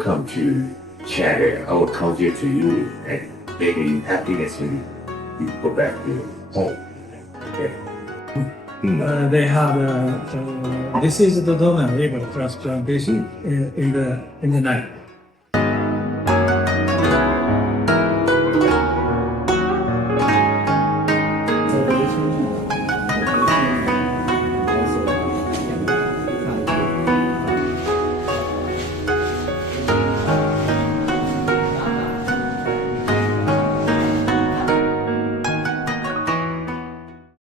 come to share our culture to you and maybe happiness when you go back to home. Okay. They have this is the donor liver transplantation in the night.